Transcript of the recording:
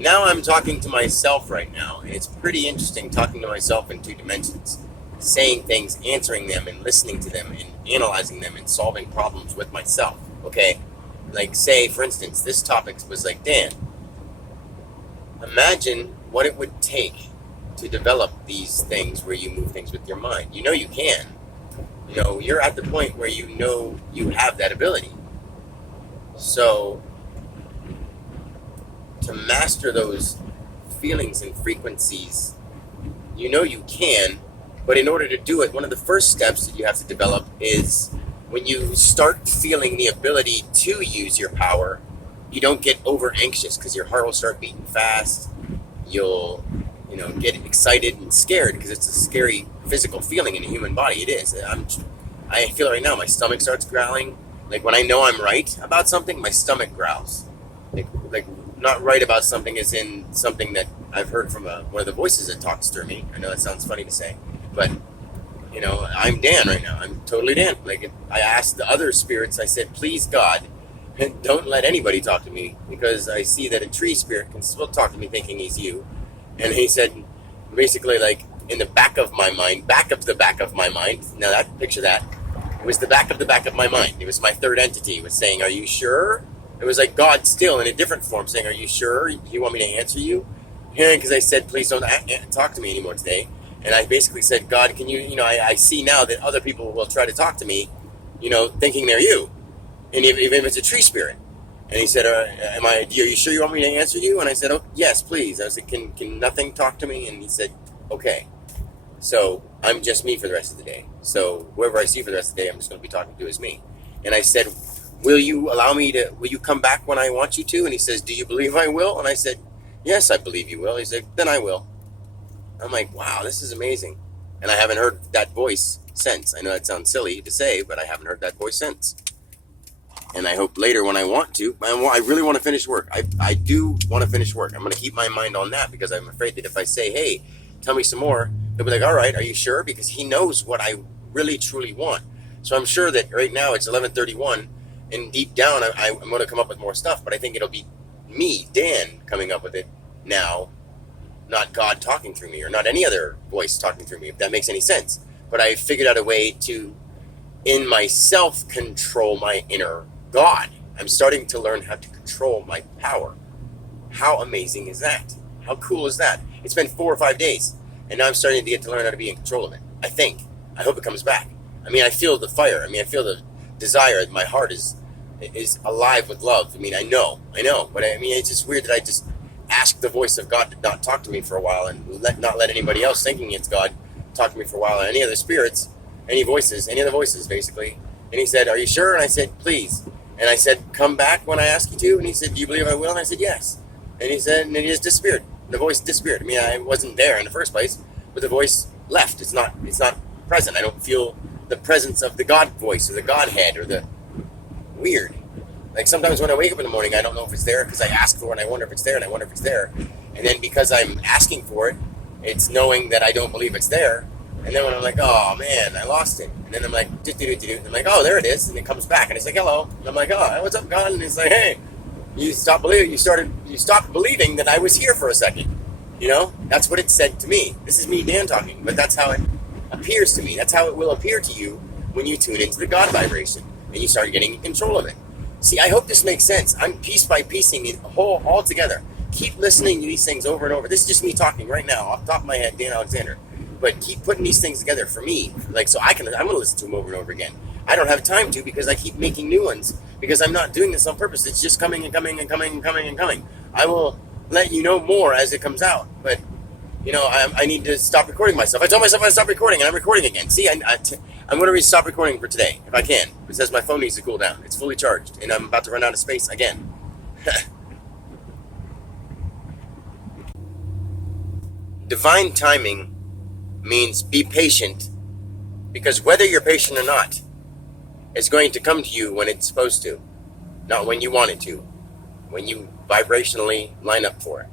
Now I'm talking to myself right now, and it's pretty interesting talking to myself in two dimensions, saying things, answering them, and listening to them, and analyzing them, and solving problems with myself. Okay, like say, for instance, this topic was like, Dan, imagine what it would take to develop these things where you move things with your mind. You know you can. You know, you're at the point where you know you have that ability. So, to master those feelings and frequencies, you know you can, but in order to do it, one of the first steps that you have to develop is when you start feeling the ability to use your power, you don't get over anxious because your heart will start beating fast. You'll, get excited and scared because it's a scary physical feeling in a human body. It is. I feel it right now. My stomach starts growling. Like when I know I'm right about something, my stomach growls. Like not right about something is in something that I've heard from one of the voices that talks through me. I know that sounds funny to say, but I'm Dan right now. I'm totally Dan. Like I asked the other spirits, I said, please God, don't let anybody talk to me because I see that a tree spirit can still talk to me thinking he's you. And he said, basically like in the back of my mind, back of the back of my mind. Now picture that. It was the back of the back of my mind. It was my third entity. It was saying, are you sure? It was like God still in a different form saying, are you sure you want me to answer you? Yeah, because I said, please don't talk to me anymore today. And I basically said, God, can you, I see now that other people will try to talk to me, thinking they're you. And even if it's a tree spirit. And he said, are you sure you want me to answer you? And I said, oh, yes, please. I said, can nothing talk to me? And he said, okay. So I'm just me for the rest of the day. So whoever I see for the rest of the day, I'm just going to be talking to is me. And I said, will you come back when I want you to? And he says, do you believe I will? And I said, yes, I believe you will. He said, then I will. I'm like, wow, this is amazing. And I haven't heard that voice since. I know that sounds silly to say, but I haven't heard that voice since. And I hope later when I want to, I really want to finish work. I do want to finish work. I'm going to keep my mind on that because I'm afraid that if I say, hey, tell me some more, he'll be like, all right, are you sure? Because he knows what I really, truly want. So I'm sure that right now it's 11:31, and deep down I'm going to come up with more stuff, but I think it'll be me, Dan, coming up with it now, not God talking through me or not any other voice talking through me, if that makes any sense. But I figured out a way to, in myself, control my inner God. I'm starting to learn how to control my power. How amazing is that? How cool is that? It's been 4 or 5 days, and now I'm starting to get to learn how to be in control of it. I think. I hope it comes back. I mean, I feel the fire. I mean, I feel the desire. My heart is alive with love. I mean, I know. But I mean, it's just weird that I just asked the voice of God to not talk to me for a while and not let anybody else thinking it's God talk to me for a while. Any other spirits, any other voices, basically. And he said, are you sure? And I said, please. And I said, come back when I ask you to. And he said, do you believe I will? And I said, yes. And he said, and it just disappeared. The voice disappeared. I mean, I wasn't there in the first place, but the voice left. It's not present. I don't feel the presence of the God voice or the Godhead or the weird. Like sometimes when I wake up in the morning, I don't know if it's there because I ask for it and I wonder if it's there and I wonder if it's there. And then because I'm asking for it, it's knowing that I don't believe it's there. And then when I'm like, oh man, I lost it. And then I'm like, and I'm like, oh, there it is. And it comes back and it's like, hello. And I'm like, oh, what's up, God? And it's like, hey, you stopped believing that I was here for a second. That's what it said to me. This is me, Dan, talking, but that's how it appears to me. That's how it will appear to you when you tune into the God vibration and you start getting control of it. See, I hope this makes sense. I'm piece by piecing it all together. Keep listening to these things over and over. This is just me talking right now, off the top of my head, Dan Alexander. But keep putting these things together for me, so I'm going to listen to them over and over again. I don't have time to because I keep making new ones because I'm not doing this on purpose. It's just coming and coming and coming and coming and coming. I will let you know more as it comes out, but I need to stop recording myself. I told myself I'd stop recording, and I'm recording again. See, I'm going to stop recording for today if I can. It says my phone needs to cool down. It's fully charged, and I'm about to run out of space again. Divine timing means be patient, because whether you're patient or not, it's going to come to you when it's supposed to, not when you want it to, when you vibrationally line up for it.